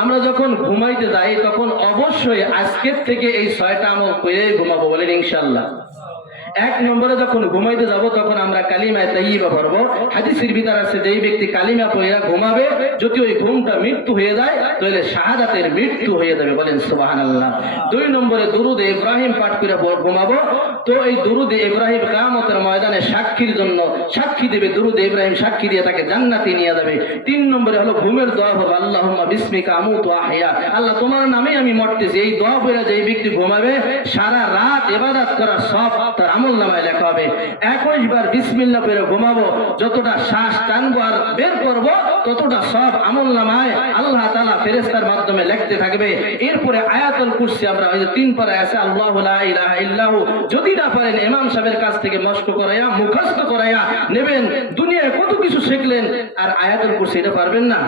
আমরা যখন ঘুমাইতে যাই তখন অবশ্যই আজকের থেকে এই 6টা আমল করে ঘুমাবো, বলেন ইনশাআল্লাহ। 1 নম্বরে যখন ঘুমাইতে যাব তখন আমরা কালিমা তাইয়্যিবা পড়ব। হাদিসের ভিতর আছে যেই ব্যক্তি কালিমা পড়ে ঘুমাবে, যদি ওই ঘুমটা মৃত্যু হয়ে যায় তাহলে শাহাদাতের মৃত্যু হয়ে যাবে, বলেন সুবহানাল্লাহ। 2 নম্বরে দুরুদ ইব্রাহিম পাঠ করে ঘুমাবো। তো এই দুরুদ ইব্রাহিম কিয়ামতের ময়দানে সাক্ষীর জন্য সাক্ষী দেবে, দুরুদ ইব্রাহিম সাক্ষী দিয়ে তাকে জান্নাতে নিয়ে যাবে। 3 নম্বরে হলো ঘুমের দোয়া হবে, আল্লাহুম্মা বিসমিকা আমুতু ওয়া আহইয়া, আল্লাহ তোমার নামে আমি মরতেছি। এই দোয়া পড়ে যেই ব্যক্তি ঘুমাবে সারা রাত ইবাদত করার সব তার আমল নামায় লেখা হবে। 21 বার বিসমিল্লাহ পড়ে ঘুমাবো, যতটা শ্বাস টানবো আর বের করব ততটা সব আমল নামায় আল্লাহ তাআলা ফেরেশতার মাধ্যমে লিখতে থাকবে। এরপরে আয়াতুল কুরসি আমরা ওই যে 3 পারা আছে, আল্লাহু লা ইলাহা ইল্লাহু, যদি না পারেন ইমাম সাহেবের কাছ থেকে মস্ক করায়া মুখস্থ করায়া নেবেন। দুনিয়ায় কত কিছু শিখলেন আর আয়াতুল কুরসি এটা পারবেন না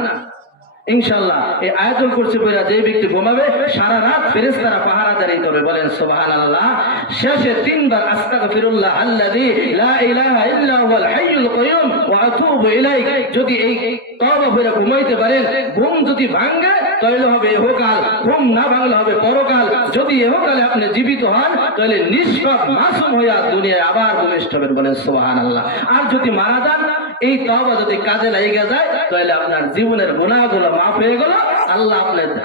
ইনশাআল্লাহ। এই আয়াতুল কুরসি পড়া যে ব্যক্তি ঘুমাবে সারা রাত ফেরেশতারা পাহারাদারি করবে, বলেন সুবহানাল্লাহ। শেষে 3 বার আস্তাগফিরুল্লাহ আল্লাযী লা ইলাহা ইল্লা হুয়াল হাইয়ুল কাইয়ুম ওয়া আতুবু ইলাইহি, যদি এই তওবা করে ঘুমাইতে পারেন, ঘুম যদি ভাঙে তাহলে হবে ইহকাল, ঘুম না ভাঙলে হবে পরকাল। যদি ইহকালে আপনি জীবিত হন তাহলে নিষ্পাপ মাসুম হইয়া দুনিয়ায় আবার ভূমিষ্ঠ হবেন, বলেন সুবহানাল্লাহ। আর যদি মারা যান, এই তওবা যদি কাজে লাগিয়ে যায় তাহলে আপনার জীবনের গুনাহগুলো মাফ হয়ে গেল, আল্লাহ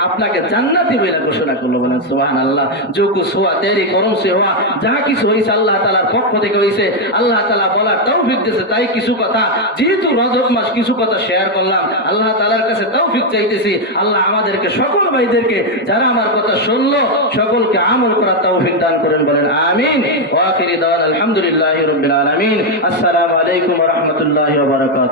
আপনাকে জান্নাতি বলে ঘোষণা করলো, বলেন সুবহানাল্লাহ। जो कुछ हुआ तेरी करम से हुआ, যা কিছু হইছে আল্লাহ তাআলার পক্ষ থেকে হইছে। আল্লাহ তাআলা বলার তৌফিক দিয়েছে, তাই কিছু কথা যেহেতু রজব মাস কিছু কথা শেয়ার করলাম। আল্লাহ তাআলার কাছে তৌফিক চাইতেছি, আল্লাহ আমাদেরকে সকল ভাইদেরকে যারা আমার কথা শুনলো সকলকে আমল করার তৌফিক দান করেন, বলেন আমিন। ওয়া আখিরি দাওয়ানা আলহামদুলিল্লাহি রাব্বিল আলামিন। আসসালামু আলাইকুম ওয়া রাহমাতুল্লাহি ওয়া বারাকাতুহু।